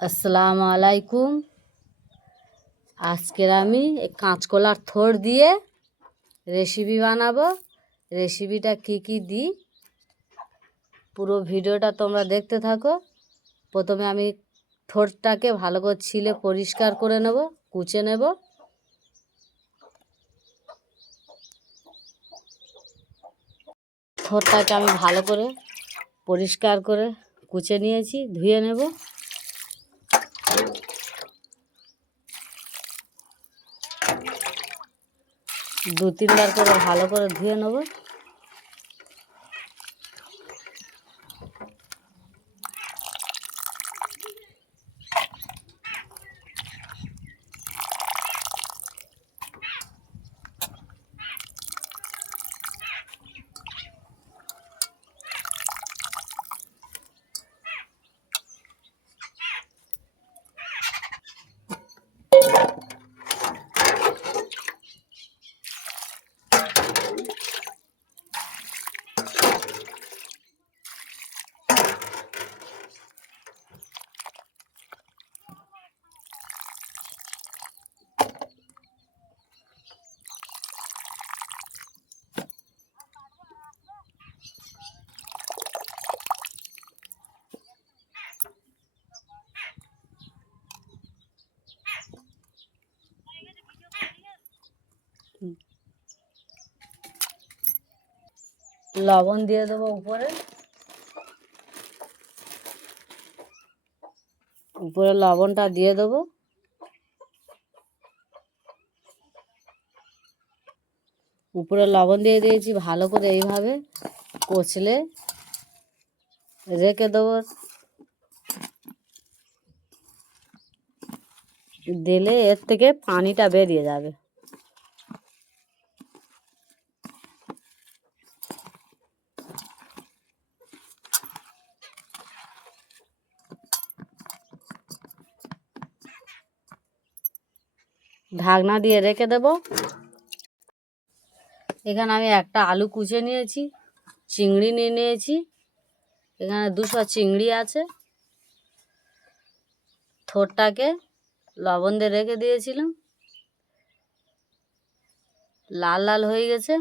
আসসালামু আলাইকুম। আজকের আমি এই কাঁচকলার থোড় দিয়ে রেসিপি বানাবো। রেসিপিটা কি দিই পুরো ভিডিওটা তোমরা দেখতে থাকো। প্রথমে আমি থোড়টাকে ভালো করে ছিলে পরিষ্কার করে নেব, কুচে নেব। থোড়টাকে আমি ভালো করে পরিষ্কার করে কুচে নিয়েছি, ধুয়ে নেব। দু তিনবার করে ভালো করে ধুয়ে নেব। লবণ দিয়ে দেবো উপরে লবণটা দিয়ে দেবো। উপরে লবণ দিয়ে দিয়েছি, ভালো করে এইভাবে কচলে রেখে দেবো। দিলে এর থেকে পানিটা বেরিয়ে যাবে। ঢাকনা দিয়ে রেখে দেব। এখানে আমি একটা আলু কুচে নিয়েছি, চিংড়ি নিয়ে নিয়েছি। এখানে 200 চিংড়ি আছে। থোড়টাকে লবণ দিয়ে রেখে দিয়েছিলাম, লাল লাল হয়ে গেছে।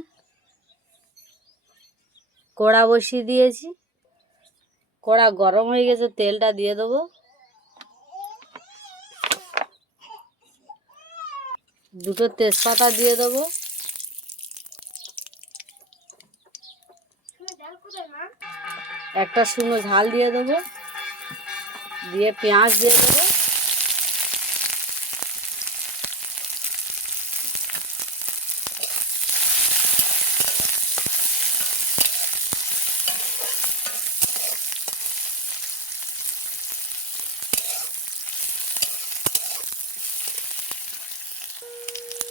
কড়া বসিয়ে দিয়েছি, কড়া গরম হয়ে গেছে, তেলটা দিয়ে দেবো। দুটো তেজপাতা দিয়ে দেবো। একটা শুকনো ঝাল দিয়ে দেবো, দিয়ে পেঁয়াজ দিয়ে দেবো।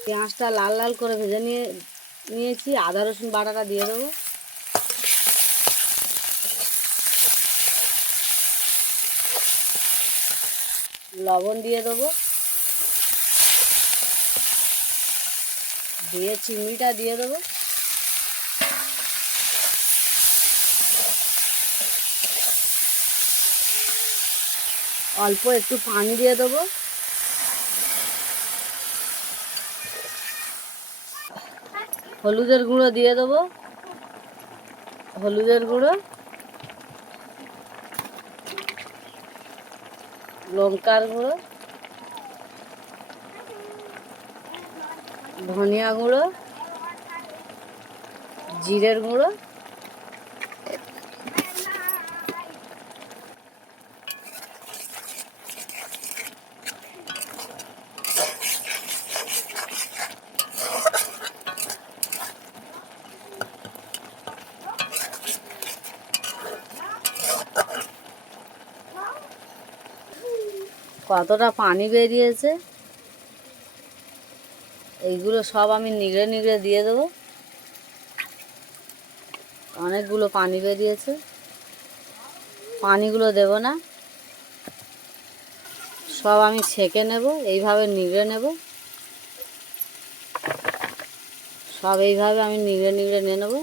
পেঁয়াজটা লাল লাল করে ভেজে নিয়েছি। আদা রসুন বাটাটা দিয়ে দেবো। লবণ দিয়ে দেবো, দিয়ে চিংড়িটা দিয়ে দেবো। অল্প একটু পানি দিয়ে দেবো। হলুদের গুঁড়ো দিয়ে দেবো, হলুদের গুঁড়ো, লঙ্কার গুঁড়ো, ধনিয়া গুঁড়ো, জিরের গুঁড়ো, কতটা পানি বেরিয়েছে এইগুলো সব আমি নিগড়ে নিগড়ে দিয়ে দেবো। অনেকগুলো পানি বেরিয়েছে, পানিগুলো দেব না, সব আমি ছেঁকে নেব। এইভাবে নিগড়ে নেব, সব এইভাবে আমি নিগড়ে নিগড়ে নিয়ে নেব।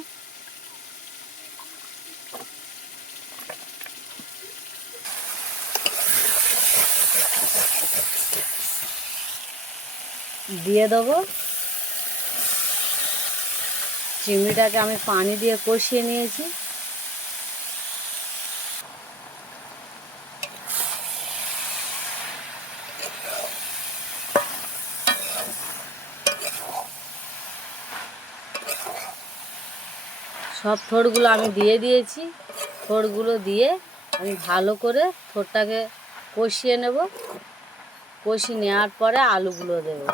দিয়ে দেবো। চিংড়িটাকে আমি পানি দিয়ে কষিয়ে নিয়েছি। সব থোড়গুলো আমি দিয়ে দিয়েছি। থোড়গুলো দিয়ে আমি ভালো করে থোড়টাকে কষিয়ে নেব। কষিয়ে নেওয়ার পরে আলুগুলো দেবো।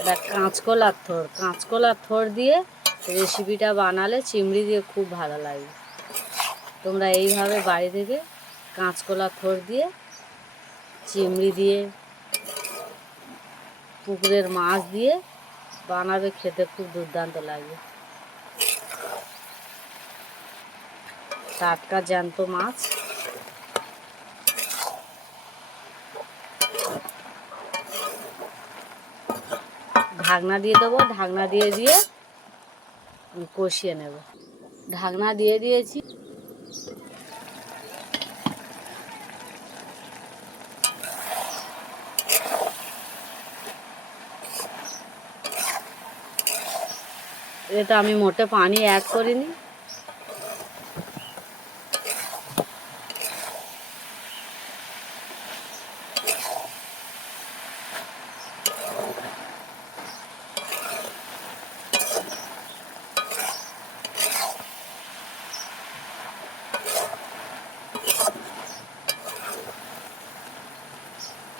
এটা কাঁচকলার থোড় দিয়ে রেসিপিটা বানালে চিংড়ি দিয়ে খুব ভালো লাগে। তোমরা এইভাবে বাড়ি থেকে কাঁচকলার থোড় দিয়ে, চিংড়ি দিয়ে, পুকুরের মাছ দিয়ে বানাবে, খেতে খুব দুর্দান্ত লাগে। টাটকা জ্যান্ত মাছ। ঢাকনা দিয়ে দেবো। ঢাকনা দিয়ে আমি কষিয়ে নেব। ঢাকনা দিয়ে দিয়েছি। এটা আমি মোটে পানি অ্যাড করিনি।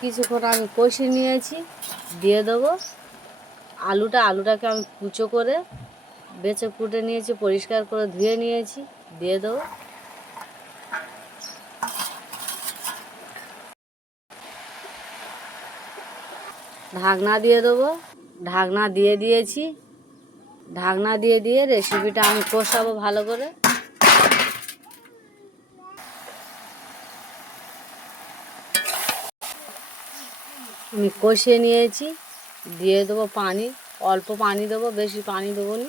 কিছুক্ষণ আমি কষিয়ে নিয়েছি। দিয়ে দেবো আলুটাকে আমি কুচো করে বেছে কুটে নিয়েছি, পরিষ্কার করে ধুয়ে নিয়েছি। দিয়ে দেবো। ঢাকনা দিয়ে দেবো। ঢাকনা দিয়ে দিয়েছি। ঢাকনা দিয়ে রেসিপিটা আমি কষাবো ভালো করে। আমি কষিয়ে নিয়েছি। দিয়ে দেবো পানি। অল্প পানি দেবো, বেশি পানি দেবো না।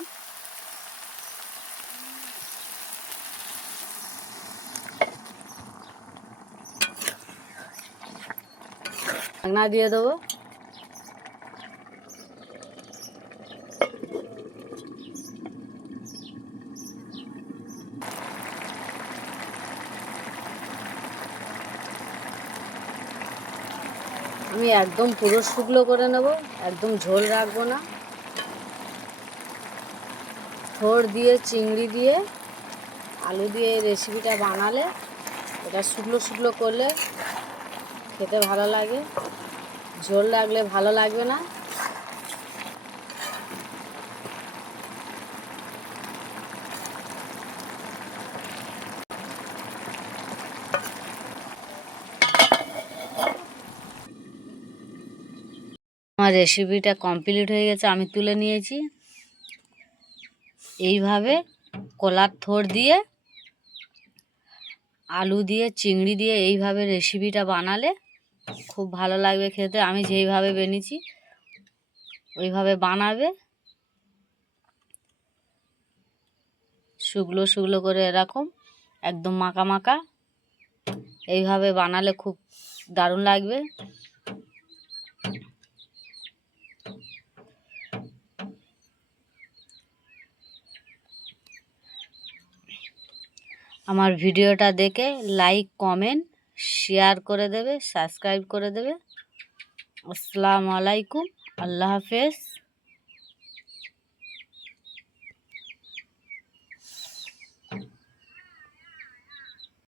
ঢাকনা দিয়ে দেবো। আমি একদম পুরো শুকনো করে নেব, একদম ঝোল রাখবো না। থোড় দিয়ে, চিংড়ি দিয়ে, আলু দিয়ে এই রেসিপিটা বানালে, এটা শুকনো করলে খেতে ভালো লাগে। ঝোল রাখলে ভালো লাগবে না। আমার রেসিপিটা কমপ্লিট হয়ে গেছে, আমি তুলে নিয়েছি। এইভাবে কলার থোড় দিয়ে, আলু দিয়ে, চিংড়ি দিয়ে এইভাবে রেসিপিটা বানালে খুব ভালো লাগবে খেতে। আমি যেইভাবে বানিয়েছি ওইভাবে বানাবে। শুকনো করে এরকম একদম মাখা মাখা এইভাবে বানালে খুব দারুণ লাগবে। আমার ভিডিওটা দেখে লাইক, কমেন্ট, শেয়ার করে দেবে, সাবস্ক্রাইব করে দেবে। আসসালামু আলাইকুম, আল্লাহ হাফেজ।